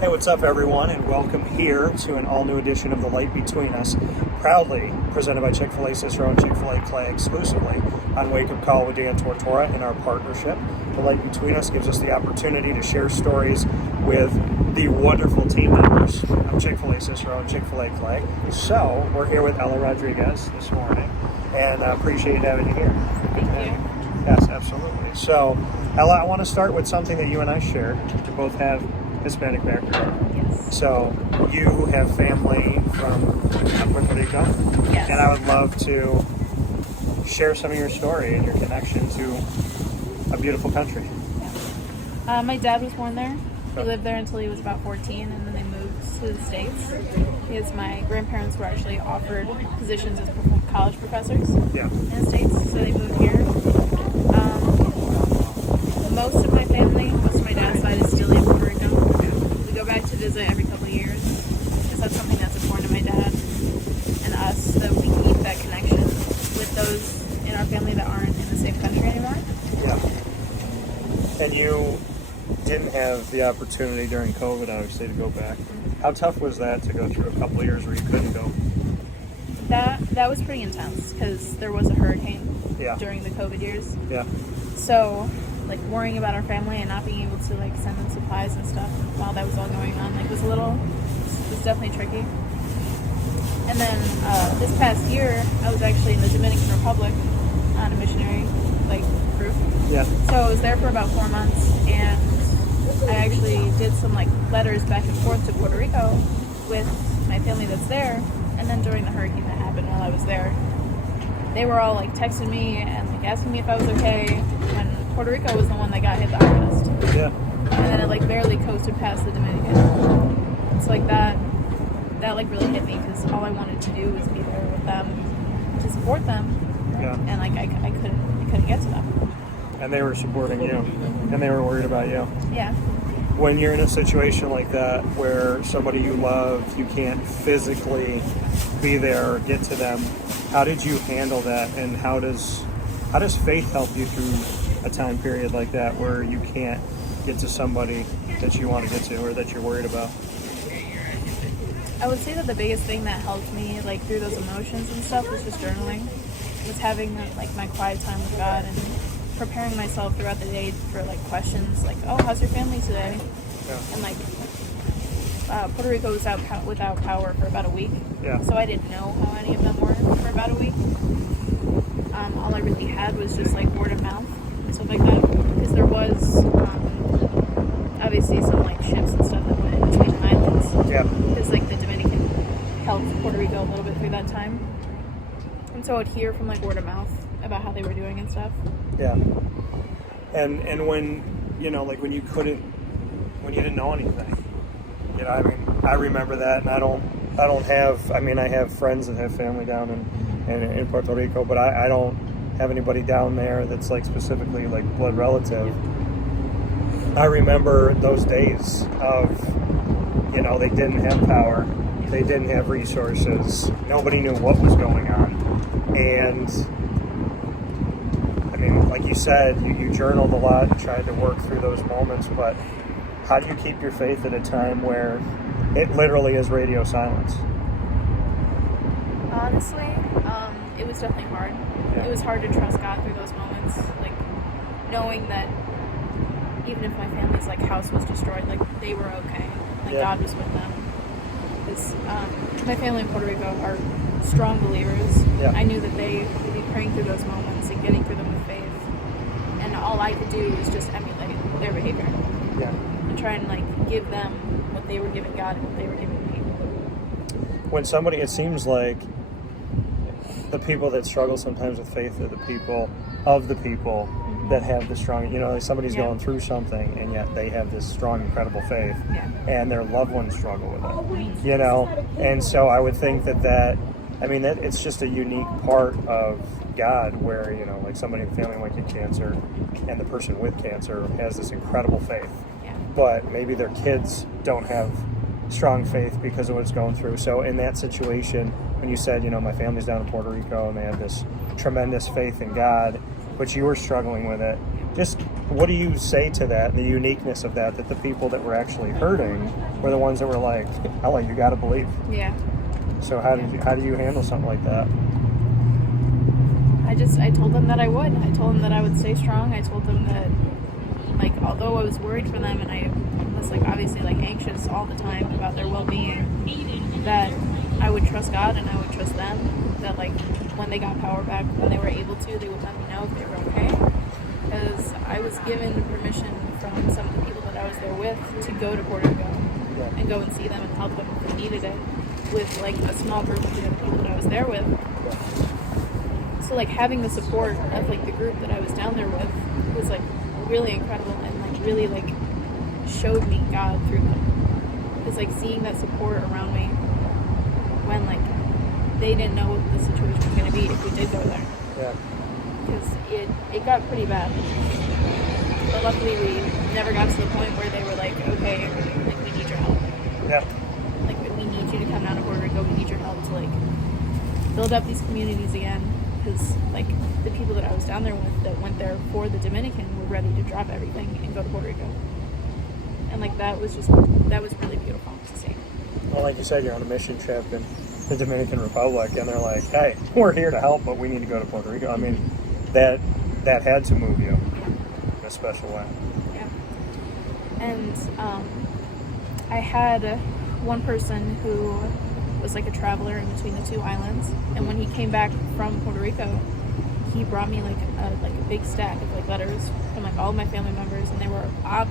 Hey, what's up, everyone, and welcome here to an all-new edition of The Light Between Us, proudly presented by Chick-fil-A Cicero Chick-fil-A Clay exclusively on Wake Up Call with Dan Tortora in our partnership. The Light Between Us gives us the opportunity to share stories with the wonderful team members of Chick-fil-A Cicero and Chick-fil-A Clay. So, we're here with Ella Rodriguez this morning, and I appreciate having you here. Thank you. Yes, absolutely. So, Ella, I want to start with something that you and I share. We both have Hispanic background. Yes. So you have family from Puerto Rico? Yes. And I would love to share some of your story and your connection to a beautiful country. Yeah. My dad was born there. He lived there until he was about 14, and then they moved to the States because my grandparents were actually offered positions as college professors in the States, so they moved here. Most of my family, most of my dad's side is still in Puerto Rico. We go back to visit every couple of years because that's something that's important to my dad and us, that we keep that connection with those in our family that aren't in the same country anymore. Yeah. And you didn't have the opportunity during COVID, obviously, to go back. How tough was that to go through a couple of years where you couldn't go? That was pretty intense because there was a hurricane during the COVID years. Yeah. So, like, worrying about our family and not being able to, like, send them supplies and stuff while that was all going on, like, was definitely tricky. And then this past year, I was actually in the Dominican Republic on a missionary, like, group. Yeah. So I was there for about 4 months, and I actually did some, like, letters back and forth to Puerto Rico with my family that's there. And then during the hurricane that happened while I was there, they were all, like, texting me and, like, asking me if I was okay, when Puerto Rico was the one that got hit the hardest. Yeah. And then it, like, barely coasted past the Dominican. It's like that like, really hit me because all I wanted to do was be there with them to support them. Yeah. And, like, I couldn't get to them. And they were supporting you, and they were worried about you. Yeah. When you're in a situation like that where somebody you love, you can't physically be there or get to them, how did you handle that, and how does faith help you through a time period like that where you can't get to somebody that you want to get to or that you're worried about? I would say that the biggest thing that helped me, like, through those emotions and stuff was just journaling. Was having, like, my quiet time with God and preparing myself throughout the day for, like, questions like, oh, how's your family today? Yeah. And, like, Puerto Rico was without power for about a week. Yeah. So I didn't know how any of them were for about a week. All I really had was just, like, word of mouth and stuff like that. Because there was obviously some, like, ships and stuff that went in between the islands. Yeah. Because, like, the Dominican helped Puerto Rico a little bit through that time. And so I would hear from, like, word of mouth about how they were doing and stuff. Yeah. And when, you know, like, when you didn't know anything, you know, I mean, I remember that, and I have friends that have family down in Puerto Rico, but I don't have anybody down there that's, like, specifically, like, blood relative. I remember those days of, you know, they didn't have power, they didn't have resources, nobody knew what was going on, and I mean, like you said, you journaled a lot and tried to work through those moments, but how do you keep your faith at a time where it literally is radio silence? Honestly, it was definitely hard. Yeah. It was hard to trust God through those moments, like, knowing that even if my family's, like, house was destroyed, like, they were okay. Like, God was with them. Because my family in Puerto Rico are strong believers. Yeah. I knew that they would be praying through those moments and getting through them with faith. And all I could do was just emulate their behavior. Yeah. And try and, like, give them what they were giving God and what they were giving me. When it seems like the people that struggle sometimes with faith are the people that have the strong, you know, like somebody's going through something and yet they have this strong, incredible faith, and their loved ones struggle with it, you know? And so I would think that it's just a unique part of God where, you know, like somebody in the family might get cancer and the person with cancer has this incredible faith, but maybe their kids don't have strong faith because of what it's going through. So in that situation, when you said, you know, my family's down in Puerto Rico and they have this tremendous faith in God, but you were struggling with it, just what do you say to that, and the uniqueness of that the people that were actually hurting were the ones that were like, Ella, you got to believe. Yeah. So how do you handle something like that? I told them that I would. I told them that I would stay strong. I told them that, like, although I was worried for them and I was, like, obviously, like, anxious all the time about their well-being, that I would trust God and I would trust them, that, like, when they got power back, when they were able to, they would let me know if they were okay. Because I was given permission from some of the people that I was there with to go to Puerto Rico and go and see them and help them if they needed it, with, like, a small group of the other people that I was there with. So, like, having the support of, like, the group that I was down there with was, like, really incredible and, like, really, like, showed me God through them. Because, like, seeing that support around me when, like, they didn't know what the situation was going to be if we did go there. Yeah. Because it got pretty bad. But luckily we never got to the point where they were like, okay, like, we need your help. Yeah. Like, we need you to come down to Puerto Rico. We need your help to, like, build up these communities again. Because, like, the people that I was down there with that went there for the Dominican were ready to drop everything and go to Puerto Rico. And, like, that was really beautiful to see. Well, like you said, you're on a mission trip in the Dominican Republic, and they're like, hey, we're here to help, but we need to go to Puerto Rico. I mean, that had to move you in a special way. Yeah. And I had one person who was like a traveler in between the two islands, and when he came back from Puerto Rico, he brought me like a big stack of, like, letters from, like, all of my family members, and they were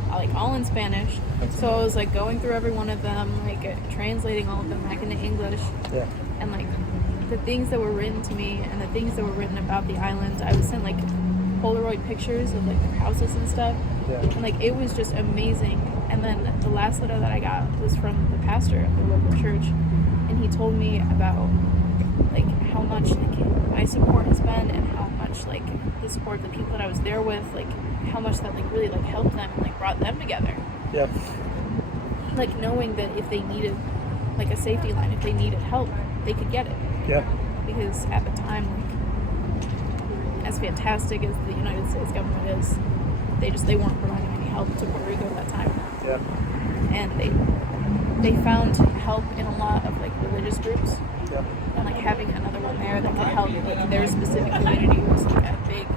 like all in Spanish. So I was, like, going through every one of them, like, translating all of them back into English. Yeah. And, like, the things that were written to me and the things that were written about the island, I was sent, like, Polaroid pictures of, like, their houses and stuff. Yeah. And, like, it was just amazing. And then the last letter that I got was from the pastor of the local church, and he told me about, like, how much, like, my support has been, and how much, like, the support of the people that I was there with, like, how much that, like, really, like, helped them and, like, brought them together. Yeah. Like, knowing that if they needed, like, a safety line, if they needed help, they could get it. Yeah. Because at the time, like, as fantastic as the United States government is, they weren't providing any help to Puerto Rico at that time. Yeah. And they found help in a lot of, like, religious groups. Yeah. And, like, having another one there that could help, like, their specific community was, like, a big,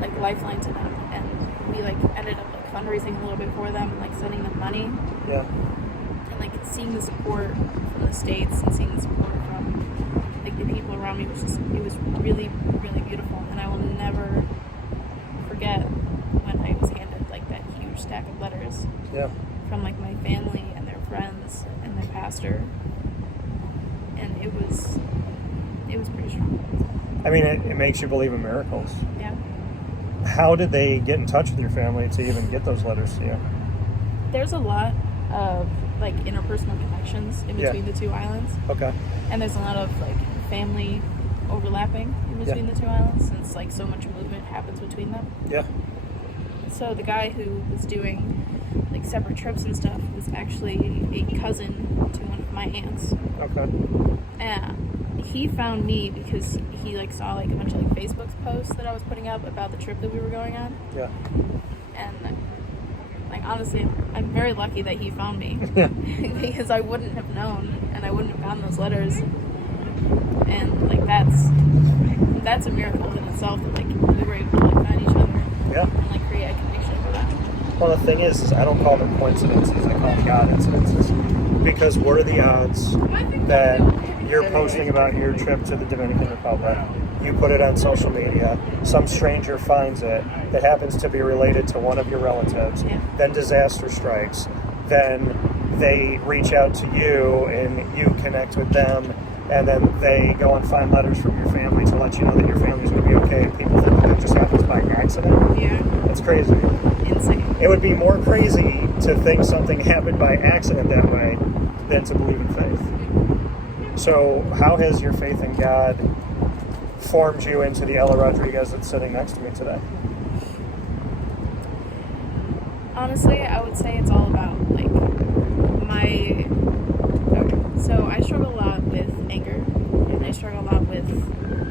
like, lifeline to them. And we, like, ended up, like, fundraising a little bit for them and, like, sending them money. Yeah. And, like, seeing the support from the States and seeing the support from, like, the people around me was just, it was really, really beautiful. And I will never forget when I was handed, like, that huge stack of letters. Yeah. From, like, my family and their friends and their pastor. And it was pretty strong. I mean, it makes you believe in miracles. Yeah. How did they get in touch with your family to even get those letters to you? There's a lot of, like, interpersonal connections in between the two islands. Okay. And there's a lot of, like, family overlapping in between the two islands, since, like, so much movement happens between them. Yeah. So the guy who was doing, like, separate trips and stuff was actually a cousin to one of my aunts. Okay. And he found me because he, like, saw, like, a bunch of, like, Facebook posts that I was putting up about the trip that we were going on. Yeah. And, like, honestly, I'm very lucky that he found me. Yeah. Because I wouldn't have known, and I wouldn't have found those letters. And, like, that's a miracle in itself, that, like, we were able to, like, find each other. Yeah. And, like, create a connection for that. Well, the thing is I don't call them coincidences, I call them Godincidences. Because what are the odds that you're posting about your trip to the Dominican Republic, you put it on social media, some stranger finds it, that happens to be related to one of your relatives, then disaster strikes, then they reach out to you and you connect with them, and then they go and find letters from your family to let you know that your family's going to be okay. People think that just happens by accident. Yeah. It's crazy. Insane. It would be more crazy to think something happened by accident that way than to believe in faith. So how has your faith in God formed you into the Ella Rodriguez that's sitting next to me today? Honestly, I would say it's all about, like, so I struggle a lot with anger, and I struggle a lot with,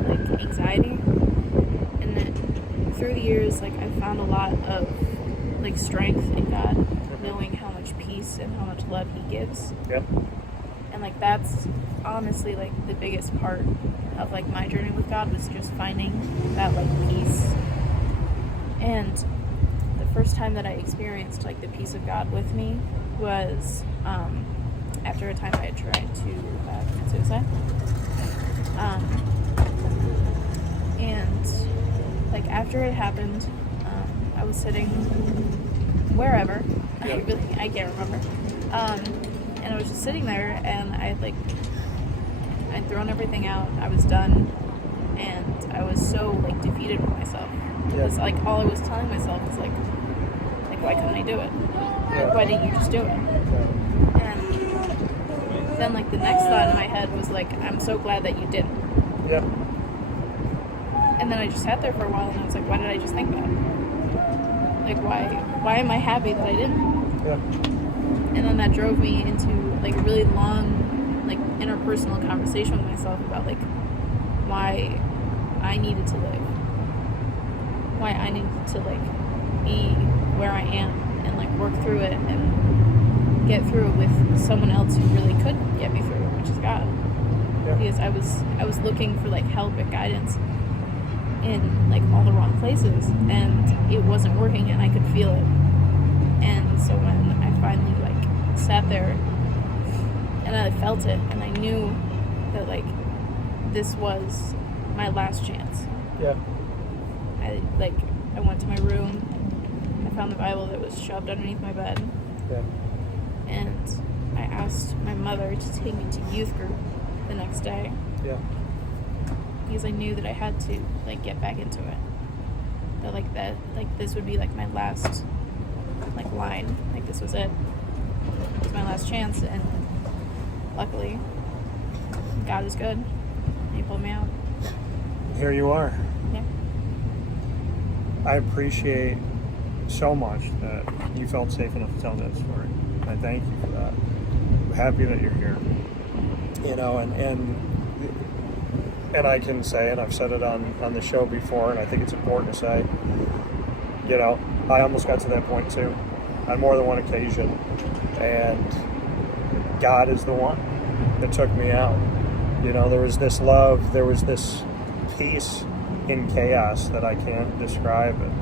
like, anxiety, and then through the years, like, I've found a lot like strength in God, knowing how much peace and how much love He gives. Yeah. And like that's honestly like the biggest part of like my journey with God, was just finding that like peace. And the first time that I experienced like the peace of God with me was after a time I had tried to commit suicide. And like after it happened, I was sitting wherever. Yeah. I can't remember. And I was just sitting there, and I'd thrown everything out. I was done, and I was so like defeated with myself. Because like all I was telling myself was like why couldn't I do it? Yeah. Why didn't you just do it? And then like the next thought in my head was like, I'm so glad that you didn't. Yeah. And then I just sat there for a while, and I was like, why did I just think that? Like why am I happy that I didn't? Yeah. And then that drove me into like a really long like interpersonal conversation with myself about like why I needed to live. Why I needed to like be where I am and like work through it and get through it with someone else who really could get me through it, which is God. Yeah. Because I was looking for like help and guidance in like all the wrong places, and it wasn't working, and I could feel it. And so when I finally like sat there and I felt it, and I knew that like this was my last chance. Yeah. I went to my room, I found the Bible that was shoved underneath my bed, Yeah. and I asked my mother to take me to youth group the next day. Yeah. Because I knew that I had to like get back into it. That this would be like my last like line. Like this was it. It was my last chance, and luckily God is good. He pulled me out. Here you are. Yeah. I appreciate so much that you felt safe enough to tell that story. I thank you for that. I'm happy that you're here. You know, and I can say, and I've said it on the show before, and I think it's important to say, you know, I almost got to that point too, on more than one occasion, and God is the one that took me out. You know, there was this love, there was this peace in chaos that I can't describe. And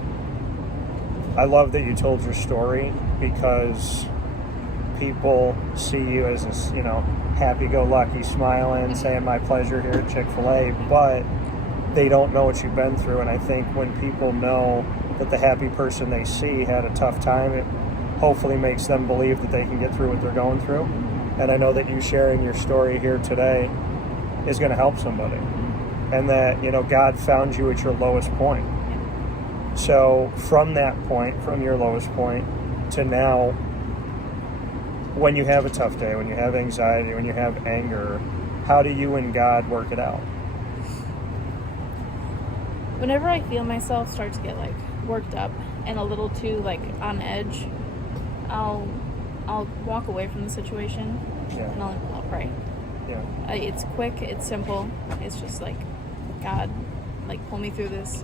I love that you told your story, because people see you as this, you know, happy-go-lucky, smiling, saying my pleasure here at Chick-fil-A, but they don't know what you've been through. And I think when people know that the happy person they see had a tough time, it hopefully makes them believe that they can get through what they're going through. And I know that you sharing your story here today is going to help somebody, and that, you know, God found you at your lowest point. So from that point, from your lowest point to now, when you have a tough day, when you have anxiety, when you have anger, how do you and God work it out? Whenever I feel myself start to get like worked up and a little too like on edge, I'll walk away from the situation. Yeah. And I'll pray. Yeah. It's quick, it's simple. It's just like, God, like pull me through this.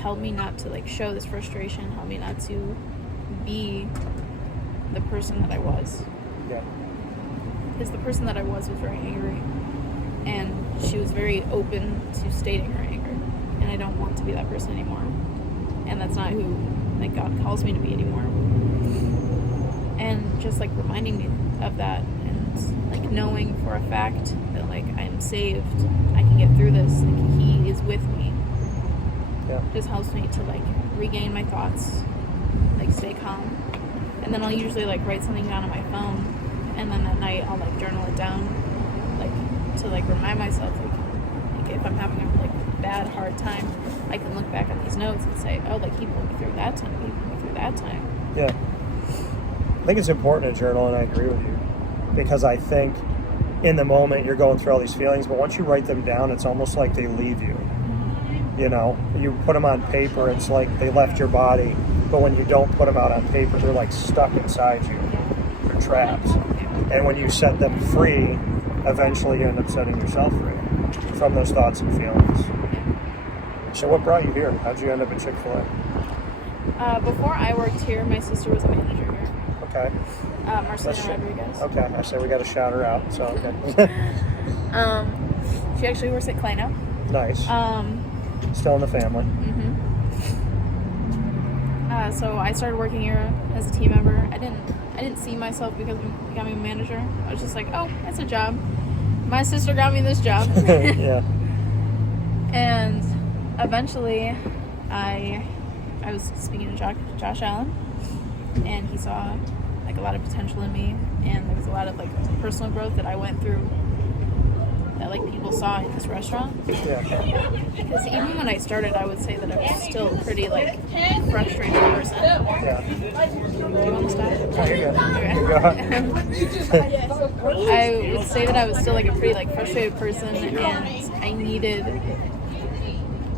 Help me not to like show this frustration. Help me not to be the person that I was. Yeah. Because the person that I was very angry, and she was very open to stating her anger, and I don't want to be that person anymore. And that's not who like God calls me to be anymore. And just like reminding me of that, and like knowing for a fact that like I'm saved, I can get through this, like He is with me. Yeah. Just helps me to like regain my thoughts, like stay calm. And then I'll usually like write something down on my phone, and then at night I'll like journal it down, like to like remind myself like if I'm having a like bad hard time, I can look back on these notes and say, oh, like He pulled me through that time, He pulled me through that time. Yeah. I think it's important to journal, and I agree with you, because I think in the moment you're going through all these feelings, but once you write them down, it's almost like they leave you. You know, you put them on paper, it's like they left your body, but when you don't put them out on paper, they're like stuck inside you. They're trapped. And when you set them free, eventually you end up setting yourself free from those thoughts and feelings. So what brought you here? How'd you end up at Chick-fil-A? Before I worked here, my sister was a manager here. Okay. Marcelina Rodriguez. Okay, I said we got to shout her out. So okay. She actually works at Clay now. Nice. Still in the family. Mm-hmm. So I started working here as a team member. I didn't see myself becoming a manager. I was just like, oh, it's a job. My sister got me this job. Yeah. And eventually, I was speaking to Josh Allen, and he saw like a lot of potential in me, and there was a lot of like personal growth that I went through that like people saw in this restaurant. Yeah. Because even when I started, I would say that I was still a pretty like frustrated person. Yeah. Do you want to stop? Oh, you're good. Okay. You go ahead. I would say that I was still like a pretty like frustrated person, and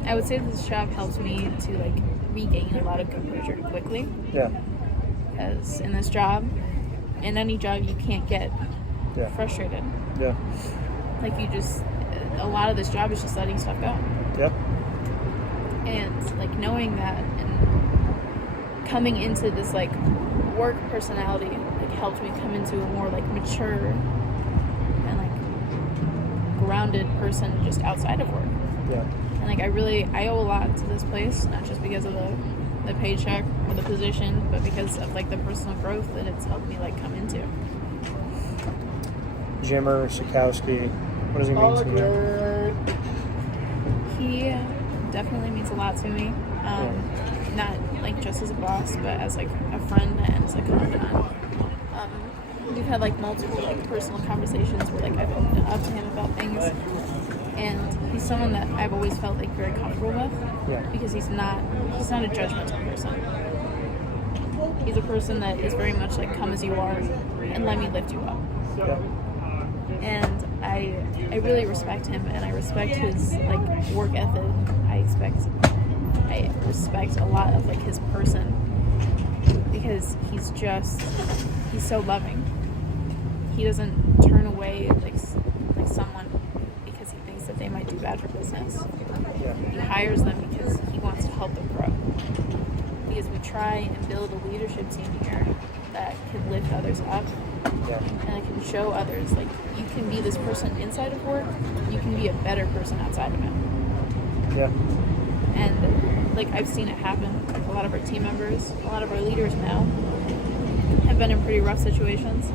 I would say that this job helped me to like regain a lot of composure quickly. Yeah. Because in this job, in any job, you can't get frustrated. Yeah. Like a lot of this job is just letting stuff go. Yep. And like knowing that and coming into this like work personality like helped me come into a more like mature and like grounded person just outside of work. Yeah. And like I owe a lot to this place, not just because of the paycheck or the position, but because of like the personal growth that it's helped me like come into. Jimmer Sikowski, what does he mean to you? He definitely means a lot to me. Not like just as a boss, but as like a friend and as a confidant. We've had like multiple like personal conversations where like I've opened up to him about things, and he's someone that I've always felt like very comfortable with. Yeah. Because he's not a judgmental person. He's a person that is very much like come as you are and let me lift you up. Yeah. And I really respect him, and I respect his like work ethic. I respect a lot of like his person, because he's so loving. He doesn't turn away like someone because he thinks that they might do bad for business. Yeah. He hires them because he wants to help them grow. Because we try and build a leadership team here that can lift others up. Yeah. And I can show others, like, you can be this person inside of work, you can be a better person outside of it. Yeah. And, like, I've seen it happen. A lot of our team members, a lot of our leaders now have been in pretty rough situations.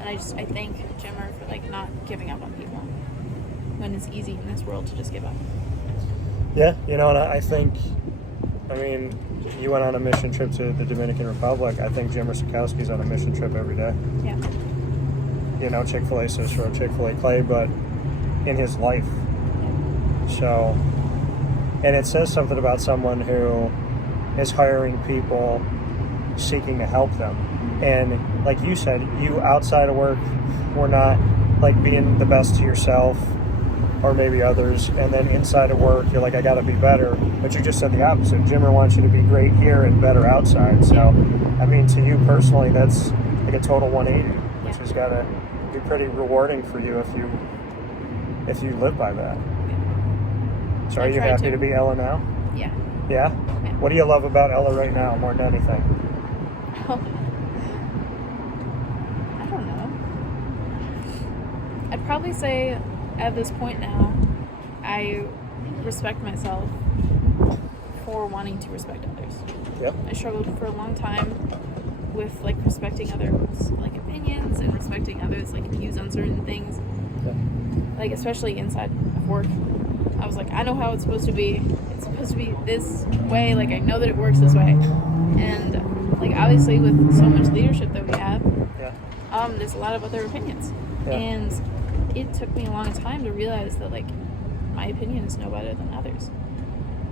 And I thank Jimmer for, like, not giving up on people when it's easy in this world to just give up. Yeah, and I think, you went on a mission trip to the Dominican Republic. I think Jimmer Sikowski's on a mission trip every day. Yeah. Chick-fil-A Cicero Chick-fil-A Clay, but in his life. So, and it says something about someone who is hiring people seeking to help them. And like you said, you outside of work were not like being the best to yourself or maybe others, and then inside of work you're like, I gotta be better, but you just said the opposite. Jimmer wants you to be great here and better outside. So to you personally, that's like a total 180, which has got to be pretty rewarding for you if you live by that. So are you happy to be Ella now? Yeah. Yeah? What do you love about Ella right now more than anything? I don't know. I'd probably say at this point now, I respect myself for wanting to respect others. Yep. I struggled for a long time with like respecting others' like opinions and respecting others' like views on certain things. Yeah. Like especially inside of work. I was like, I know how it's supposed to be. It's supposed to be this way. Like I know that it works this way. And like obviously with so much leadership that we have, there's a lot of other opinions. Yeah. And it took me a long time to realize that like my opinion is no better than others.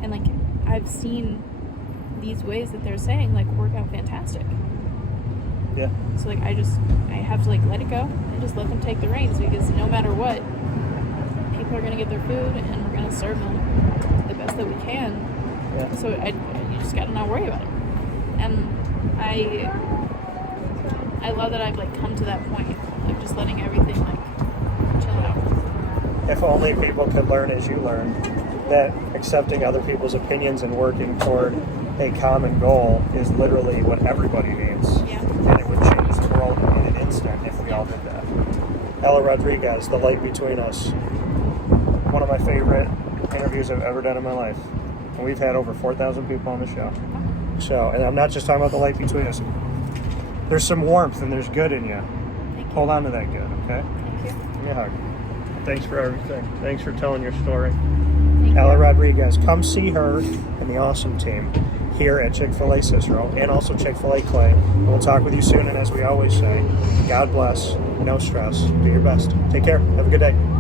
And like I've seen these ways that they're saying like work out fantastic. Yeah. So like I have to like let it go and just let them take the reins, because no matter what, people are gonna get their food and we're gonna serve them the best that we can. Yeah. So you just gotta not worry about it. And I love that I've like come to that point of just letting everything like chill out. If only people could learn as you learn. that accepting other people's opinions and working toward a common goal is literally what everybody needs. Yeah. And it would change the world in an instant if we all did that. Ella Rodriguez, The Light Between Us. One of my favorite interviews I've ever done in my life. And we've had over 4,000 people on the show. So, and I'm not just talking about the light between us. There's some warmth and there's good in you. Thank you. Hold on to that good, okay? Thank you. Give me a hug. Thanks for everything. Thanks for telling your story. Thank Ella you. Rodriguez, come see her and the awesome team here at Chick-fil-A Cicero and also Chick-fil-A Clay. And we'll talk with you soon. And as we always say, God bless, no stress, do your best. Take care. Have a good day.